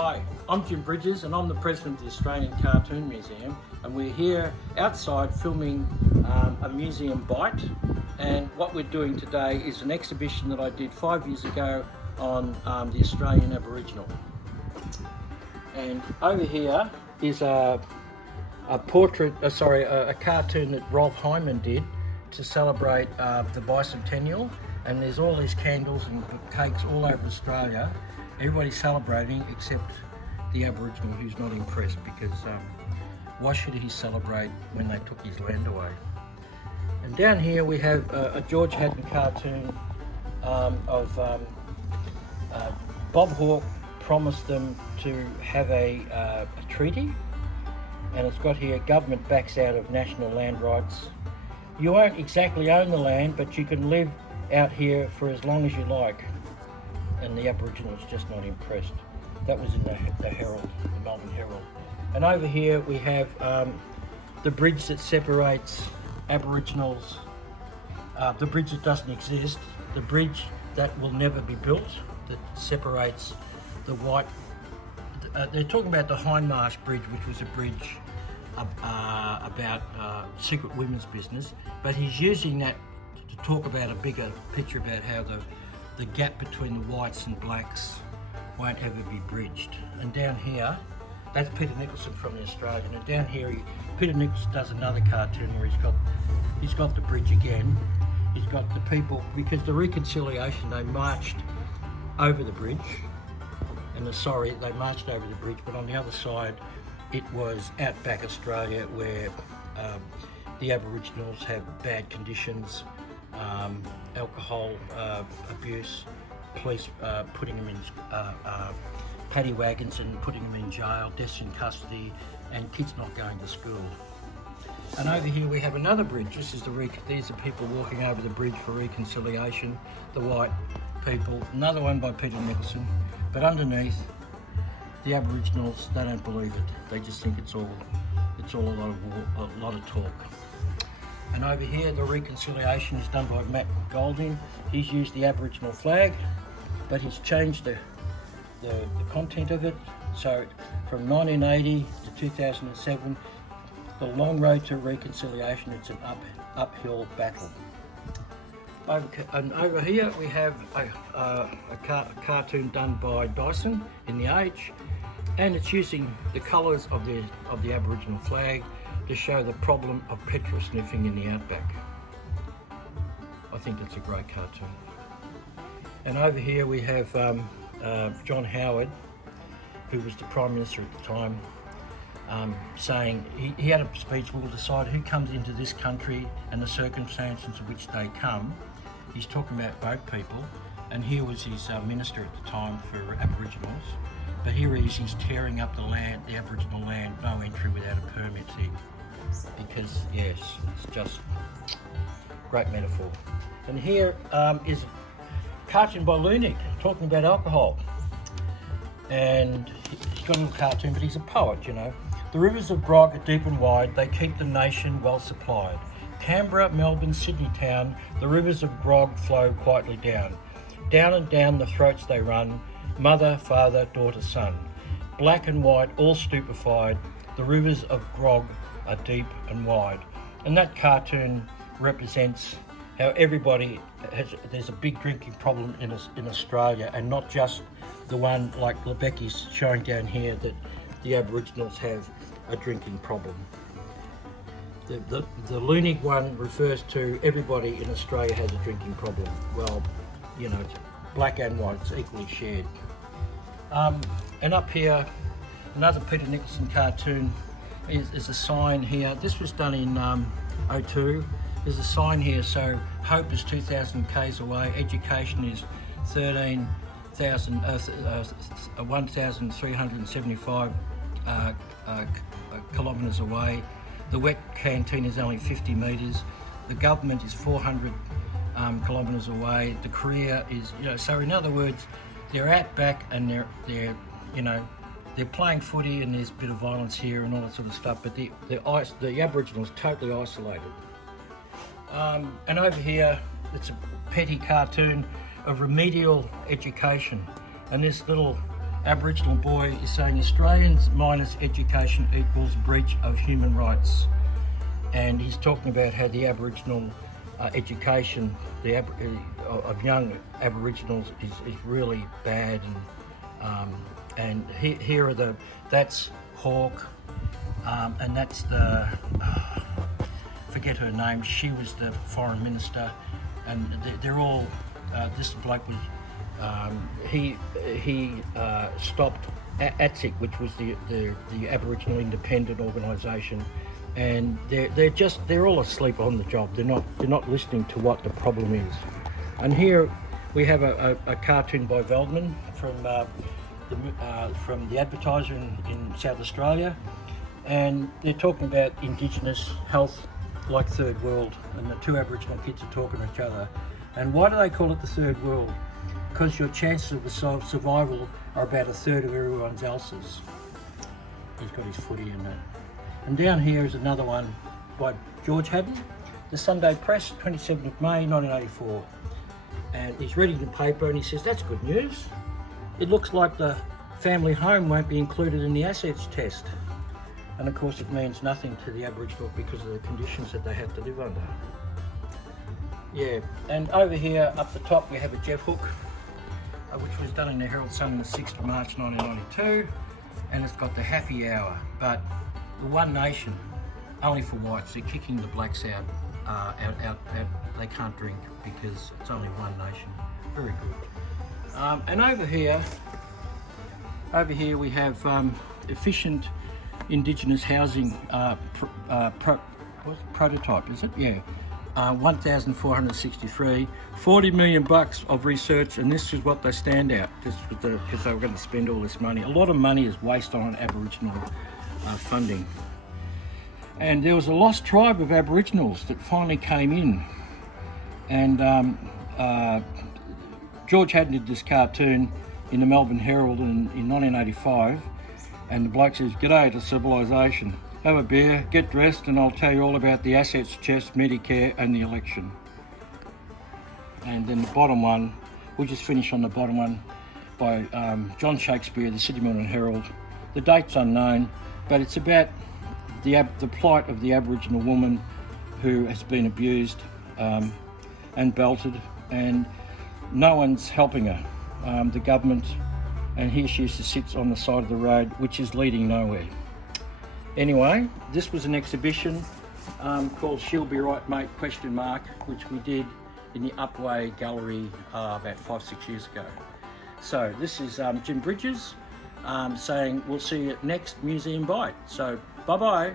Hi, I'm Jim Bridges and I'm the president of the Australian Cartoon Museum, and we're here outside filming a museum bite, and what we're doing today is an exhibition that I did 5 years ago on the Australian Aboriginal. And over here is a cartoon that Rolf Hyman did to celebrate the bicentennial, and there's all these candles and cakes all over Australia. Everybody's celebrating except the Aboriginal, who's not impressed, because why should he celebrate when they took his land away? And down here we have a George Haddon cartoon of Bob Hawke promised them to have a treaty, and it's got here, government backs out of national land rights. You won't exactly own the land, but you can live out here for as long as you like. And the Aboriginal is just not impressed. That was in the Herald, the Melbourne Herald. And over here we have the bridge that separates Aboriginals, the bridge that doesn't exist, the bridge that will never be built, that separates the white, they're talking about the Hindmarsh Bridge, which was a bridge about secret women's business, but he's using that to talk about a bigger picture about how the gap between the whites and blacks won't ever be bridged. And down here, that's Peter Nicholson from The Australian, and down here Peter Nicholson does another cartoon where he's got the bridge again. He's got the people, because the reconciliation, they marched over the bridge, and they marched over the bridge, but on the other side it was outback Australia, where the Aboriginals have bad conditions, alcohol abuse, police putting them in paddy wagons and putting them in jail, deaths in custody, and kids not going to school. And over here we have another bridge. These are people walking over the bridge for reconciliation, the white people. Another one by Peter Nicholson, but underneath, the Aboriginals, they don't believe it. They just think it's all a lot of talk. And over here, the reconciliation is done by Matt Golding. He's used the Aboriginal flag, but he's changed the content of it. So from 1980 to 2007, the long road to reconciliation, it's an uphill battle. Over here we have a cartoon done by Dyson in The Age, and it's using the colours of the Aboriginal flag to show the problem of petrol sniffing in the outback. I think that's a great cartoon. And over here we have John Howard, who was the Prime Minister at the time, saying, he had a speech, we'll decide who comes into this country and the circumstances in which they come. He's talking about boat people, and here was his minister at the time for Aboriginals. But here he's tearing up the land, the Aboriginal land, no entry without a permit here. Because, yes, it's just great metaphor. And here is a cartoon by Lunik talking about alcohol. And he's got a little cartoon, but he's a poet, you know. The rivers of Grog are deep and wide, they keep the nation well supplied. Canberra, Melbourne, Sydney town, the rivers of Grog flow quietly down. Down and down the throats they run, mother, father, daughter, son. Black and white, all stupefied, the rivers of Grog are deep and wide. And that cartoon represents how there's a big drinking problem in Australia, and not just the one like Lebecki's showing down here, that the Aboriginals have a drinking problem. The Lunik one refers to everybody in Australia has a drinking problem. Well, you know, it's black and white, it's equally shared. And up here, another Peter Nicholson cartoon is a sign here. This was done in 2002. There's a sign here, so hope is 2,000 k's away, education is 1,375 kilometres away. The wet canteen is only 50 metres. The government is 400 kilometres away. The career is, you know, so in other words, they're outback and they're playing footy, and there's a bit of violence here and all that sort of stuff, but the Aboriginal is totally isolated. And over here, it's a petty cartoon of remedial education, and this little Aboriginal boy is saying Australians minus education equals breach of human rights. And he's talking about how the Aboriginal education of young Aboriginals is really bad, and here are that's Hawke, and that's the forget her name. She was the foreign minister, and they're all. This bloke was he stopped ATSIC, which was the Aboriginal Independent Organisation. And they're all asleep on the job. They're not listening to what the problem is. And here we have a cartoon by Veldman from the Advertiser in South Australia, and they're talking about Indigenous health like third world, and the two Aboriginal kids are talking to each other. And why do they call it the third world? Because your chances of survival are about a third of everyone else's. He's got his footy in that. And down here is another one by George Haddon, the Sunday Press, 27th of May 1984. And he's reading the paper and he says, that's good news. It looks like the family home won't be included in the assets test. And of course it means nothing to the Aboriginal because of the conditions that they have to live under. Yeah, and over here up the top we have a Jeff Hook, which was done in the Herald Sun on the 6th of March 1992. And it's got the happy hour, but the One Nation, only for whites. They're kicking the blacks out. They can't drink because it's only One Nation. Very good. And over here we have efficient Indigenous housing prototype. Is it? Yeah. 1,463, 40 million bucks of research, and this is what they stand out. Because they were going to spend all this money. A lot of money is wasted on Aboriginal funding. And there was a lost tribe of Aboriginals that finally came in, and George Haddon did this cartoon in the Melbourne Herald in 1985, and the bloke says, "G'day to civilisation, have a beer, get dressed, and I'll tell you all about the assets chest, Medicare and the election." And then the bottom one, we'll just finish on the bottom one, by John Shakespeare, the Sydney Morning Herald. The date's unknown, but it's about the plight of the Aboriginal woman who has been abused and belted, and no one's helping her. The government, and here she sits on the side of the road, which is leading nowhere. Anyway, this was an exhibition called She'll Be Right Mate ? Which we did in the Upway Gallery about 5-6 years ago. So this is Jim Bridges saying we'll see you at next Museum Bite. So bye bye.